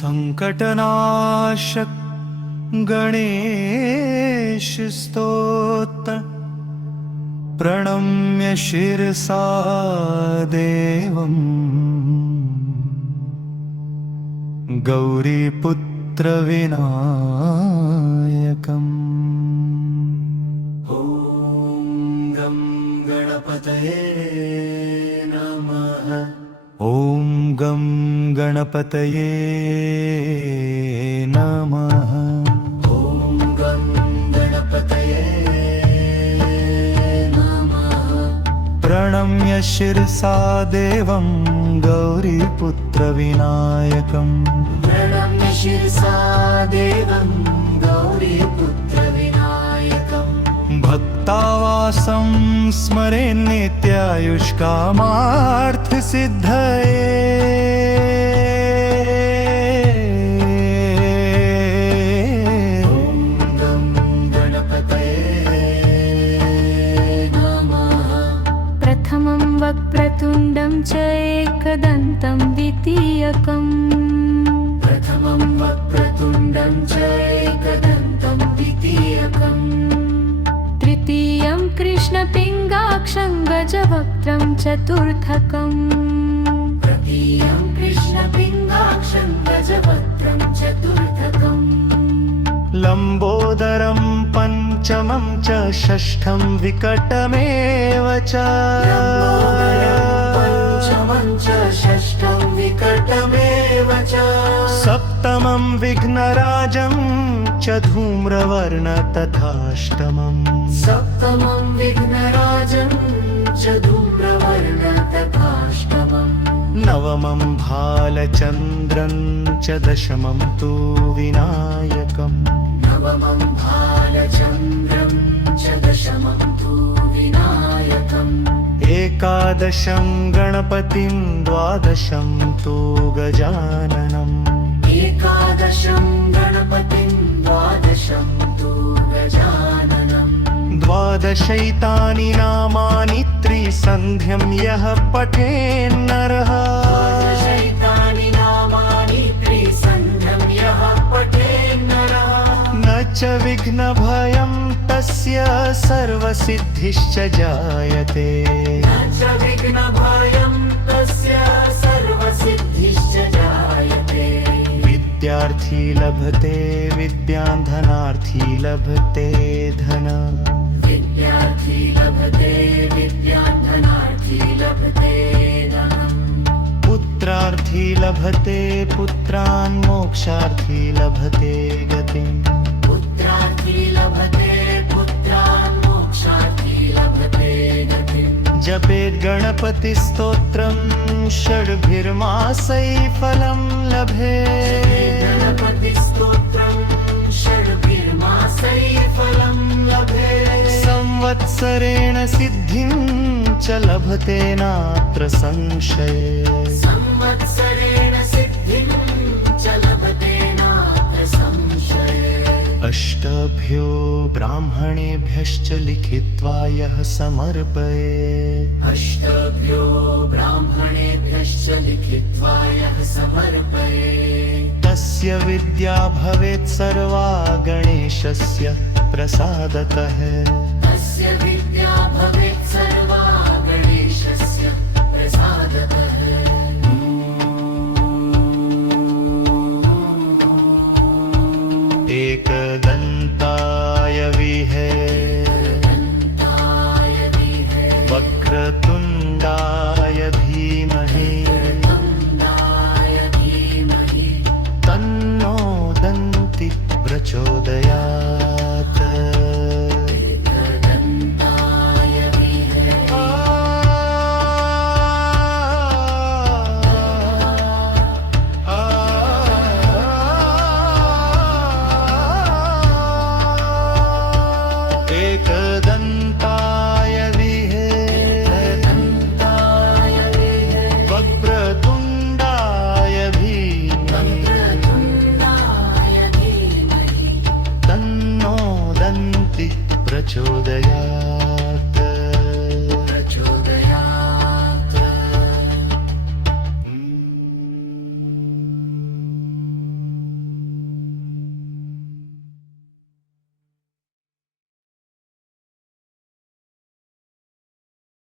संकटनाशक गणेश स्तोत्र प्रणम्य शिरसा देवम् गौरीपुत्र विनायकम्। ॐ गं गणपतये नमः। ॐ गं गणपतये नमः। ॐ गं गणपतये नमः। प्रणम्य शिरसा देवं गौरीपुत्र विनायकम्। प्रणम्य शिरसा देवं गौरीपुत्र विनायकम्। भक्तावासं स्मरे नित्यायुष्कामार्थसिद्धये। ॐ गं गणपतये नमः। प्रथमं वक्रतुण्डं च एकदन्तं द्वितीयकम्। प्रथमं वक्रतुण्डं च एकदन्तं द्वितीयकम्। तृतीयं कृष्णपिङ्गाक्षं गजवक्त्रं चतुर्थकम्। तृतीयं कृष्णपिङ्गाक्षं गजवक्त्रं चतुर्थकम्। लम्बोदरं पञ्चमं च षष्ठं विकटमेव च। पञ्चमं च षष्ठं विकटमेव च। सप्तमं विघ्नराजं च धूम्रवर्ण तथाष्टमम्। सप्तमं विघ्नराजं च धूम्रवर्ण तथाष्टमम्। नवमं भालचन्द्रं च दशमं तु विनायकम्। नवमं भालचन्द्रं च दशमं तु विनायकम्। एकादशं गणपतिं द्वादशं तु गजाननम्। एकादशं गणपतिं द्वादशं तु गजाननम्। द्वादशैतानि नामानि त्रिसन्ध्यं यः पठेन्नरः। द्वादशैतानि नामानि त्रिसन्ध्यं यः पठेन्नरः। न च विघ्नभयं तस्य सर्वसिद्धिश्च जायते। न च विघ्नभयं तस्य सर्वसिद्धिश्च जायते। विद्यार्थी लभते विद्यां धनार्थी लभते धनं। विद्यार्थी लभते विद्यां धनार्थी लभते धनम्। पुत्रार्थी लभते पुत्रान् मोक्षार्थी लभते गतिम्। पुत्रार्थी लभते पुत्रान् मोक्षार्थी लभते गतिम्। जपेत् गणपतिस्तोत्रं षड्भिर्मासै फलं लभेत्। गणपतिस्तोत्रं षड्भिर्मासै फलं लभेत्। संवत्सरेण सिद्धिं च लभते नात्र संशये। संवत्सरेण सिद्धिं च लभते नात्र संशये। अष्टभ्यो ब्राह्मणेभ्यश्च लिखित्वा यः समर्पयेत्। अष्टभ्यो ब्राह्मणेभ्यश्च लिखित्वा यः समर्पयेत्। तस्य विद्या भवेत् सर्वा गणेशस्य प्रसादतः। तस्य विद्या भवेत्